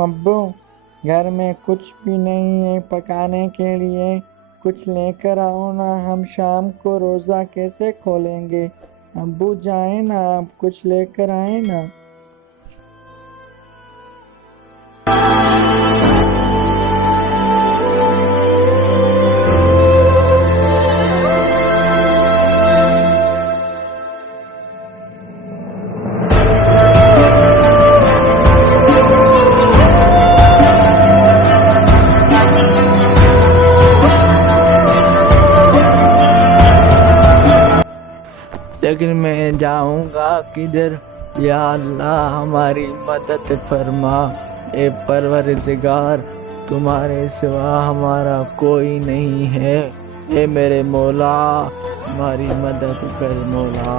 अब्बू, घर में कुछ भी नहीं है पकाने के लिए, कुछ लेकर आओ ना, हम शाम को रोज़ा कैसे खोलेंगे। अब्बू जाए ना, आप कुछ लेकर आए ना। लेकिन मैं जाऊंगा किधर, या अल्लाह हमारी मदद फरमा। ए परवरदिगार, तुम्हारे सिवा हमारा कोई नहीं है। ए मेरे मौला, हमारी मदद कर मौला।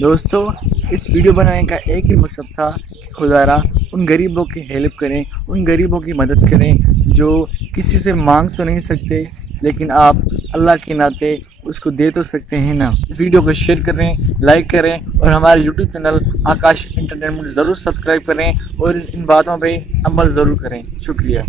दोस्तों, इस वीडियो बनाने का एक ही मकसद था, खुदारा उन गरीबों की हेल्प करें, उन गरीबों की मदद करें जो किसी से मांग तो नहीं सकते, लेकिन आप अल्लाह के नाते उसको दे तो सकते हैं ना। इस वीडियो को शेयर करें, लाइक करें और हमारे यूट्यूब चैनल आकाश एंटरटेनमेंट ज़रूर सब्सक्राइब करें और इन बातों पे अमल ज़रूर करें। शुक्रिया।